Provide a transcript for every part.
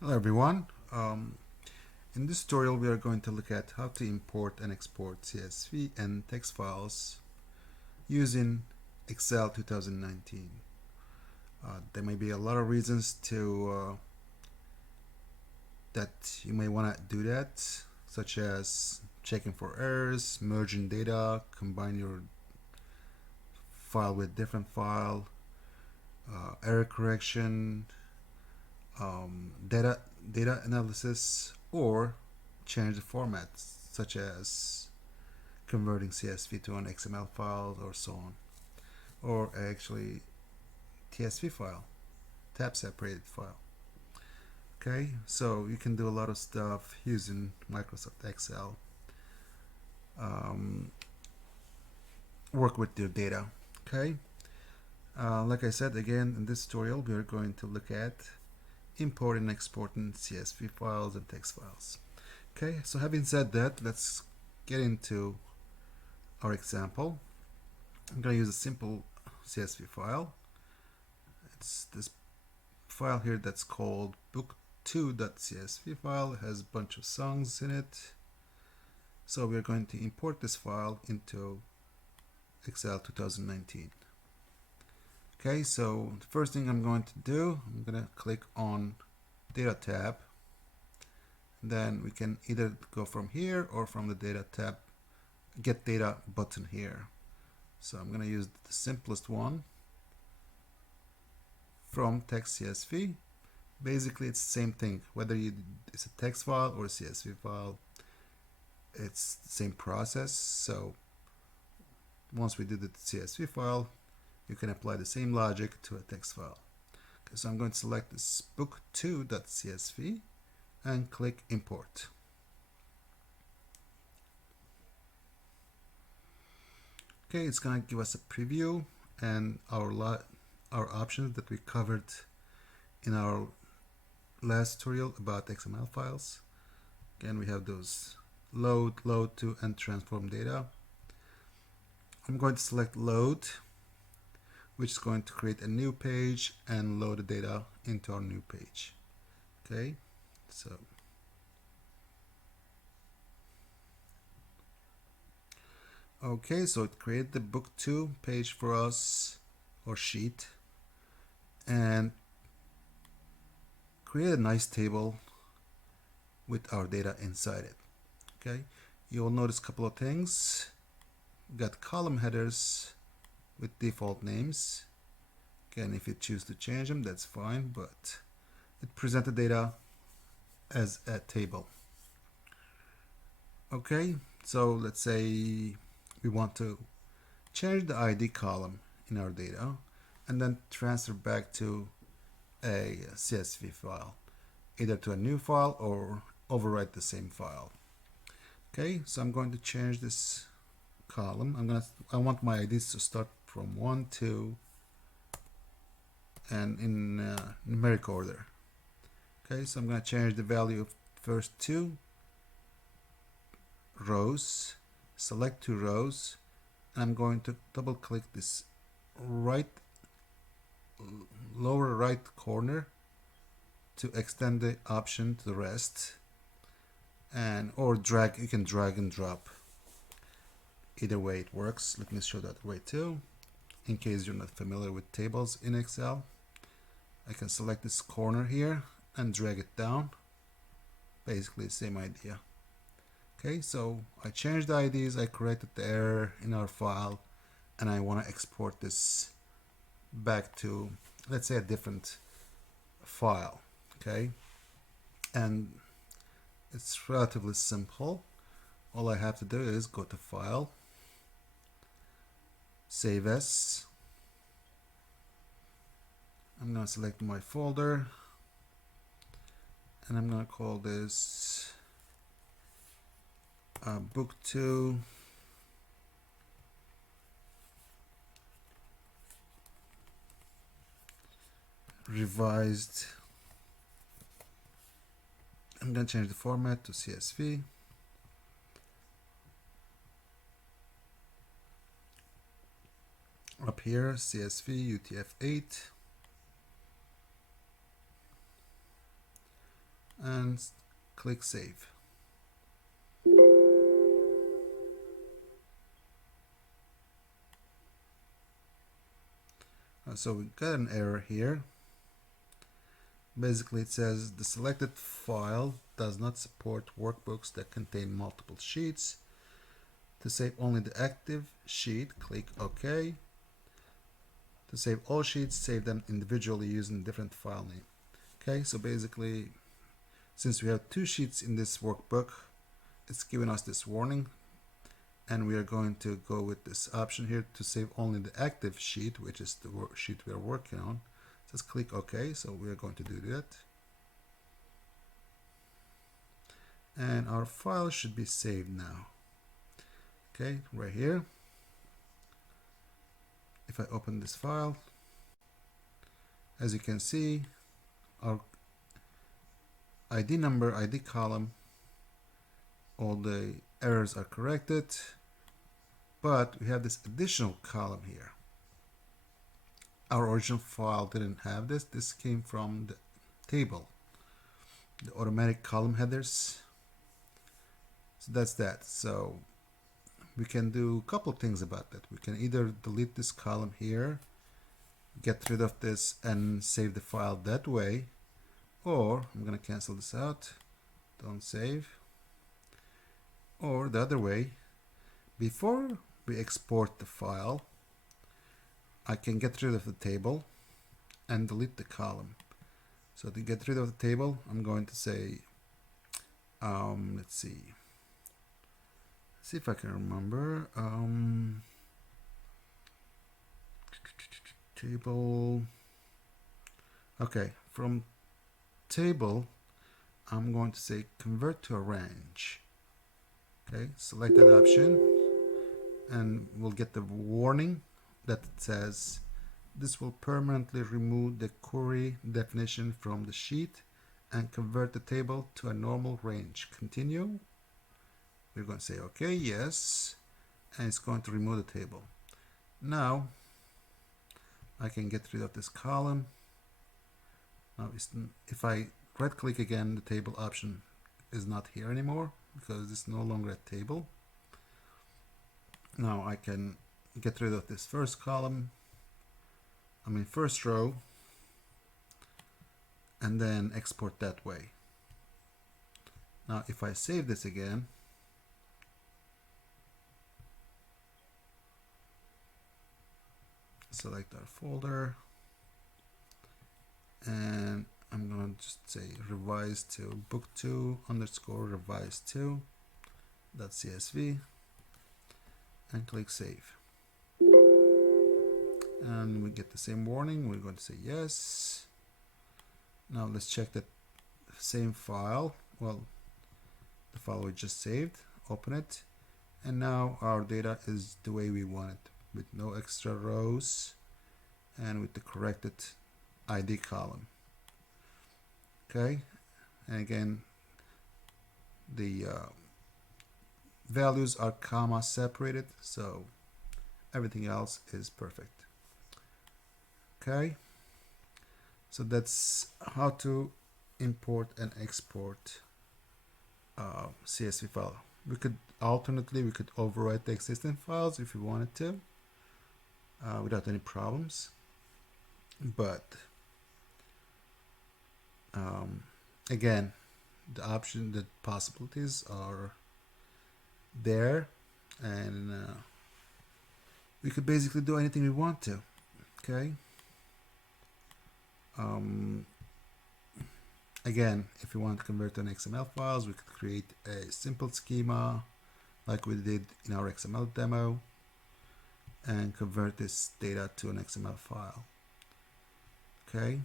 Hello everyone. In this tutorial we are going to look at how to import and export CSV and text files using Excel 2019. There may be a lot of reasons that you may want to do that, such as checking for errors, merging data, combine your file with different file, error correction, data analysis, or change the formats such as converting CSV to an XML file or so on, or actually TSV file, tab separated file. Okay, so you can do a lot of stuff using Microsoft Excel. Work with your data. Okay, like I said, again in this tutorial we are going to look at importing and exporting CSV files and text files. Okay, so having said that, let's get into our example. I'm going to use a simple CSV file. It's this file here that's called book2.csv file. It has a bunch of songs in it. So we're going to import this file into Excel 2019. Okay, so the first thing I'm going to do, I'm going to click on Data tab. Then we can either go from here or from the Data tab, Get Data button here. So I'm going to use the simplest one from text CSV. Basically, it's the same thing, whether it's a text file or a CSV file, it's the same process. So once we do the CSV file, you can apply the same logic to a text file. Okay, so I'm going to select this book2.csv and click import. Okay, it's going to give us a preview and our options that we covered in our last tutorial about XML files. Again, we have those load to, and transform data. I'm going to select load, which is going to create a new page and load the data into our new page. Okay, so it created the book 2 page for us, or sheet, and create a nice table with our data inside it. Okay, you'll notice a couple of things. We got column headers with default names. Again, if you choose to change them, that's fine, but it presents the data as a table. Okay, so let's say we want to change the ID column in our data and then transfer back to a CSV file, either to a new file or overwrite the same file. Okay, so I'm going to change this column. I want my IDs to start from 1, 2, and in numeric order. Okay, so I'm going to change the value of first 2 rows, select 2 rows, and I'm going to double click this lower right corner to extend the option to the rest, or drag. You can drag and drop. Either way it works. Let me show that way too, in case you're not familiar with tables in Excel. I can select this corner here and drag it down. Basically the same idea. Okay, so I changed the IDs, I corrected the error in our file, and I want to export this back to, let's say, a different file. Okay, and it's relatively simple. All I have to do is go to File, Save As. I'm going to select my folder, and I'm going to call this book 2 revised. I'm going to change the format to CSV. Up here, CSV UTF-8. and click Save. So we got an error here. Basically it says the selected file does not support workbooks that contain multiple sheets. To save only the active sheet, click OK. To save all sheets, save them individually using different file name. Okay, so basically, since we have two sheets in this workbook, it's giving us this warning, and we are going to go with this option here to save only the active sheet, which is the sheet we are working on. Just click OK, so we are going to do that. And our file should be saved now. Okay, right here. If I open this file, as you can see, our ID number, ID column, all the errors are corrected, but we have this additional column here. Our original file didn't have this. This came from the table, the automatic column headers. So that's that. So we can do a couple of things about that. We can either delete this column here, get rid of this and save the file that way, or I'm going to cancel this out, don't save. Or the other way, before we export the file, I can get rid of the table and delete the column. So to get rid of the table, I'm going to say, let's see if I can remember, table. Okay, from table, I'm going to say convert to a range. Okay, select that option, and we'll get the warning that says this will permanently remove the query definition from the sheet and convert the table to a normal range. Continue. We're going to say okay, yes, and it's going to remove the table. Now I can get rid of this column. Now if I right click again, the table option is not here anymore because it's no longer a table. Now I can get rid of this first column, first row, and then export that way. Now if I save this again, select our folder, and I'm going to just say revise to book2 underscore revise 2 .csv and click save. And we get the same warning. We're going to say yes. Now let's check that same file. Well, the file we just saved, open it, and now our data is the way we want it, with no extra rows and with the corrected ID column. Okay, and again, the values are comma separated, so everything else is perfect. Okay, so that's how to import and export CSV file. We could overwrite the existing files if we wanted to without any problems, but again, the possibilities are there, and we could basically do anything we want to. Okay. Again, if we want to convert to an XML files, we could create a simple schema like we did in our XML demo and convert this data to an XML file. Okay.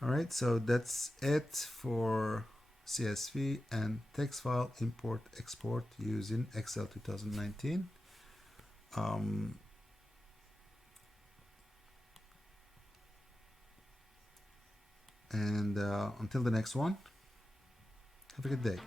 All right, so that's it for CSV and text file import export using Excel 2019. And until the next one, have a good day.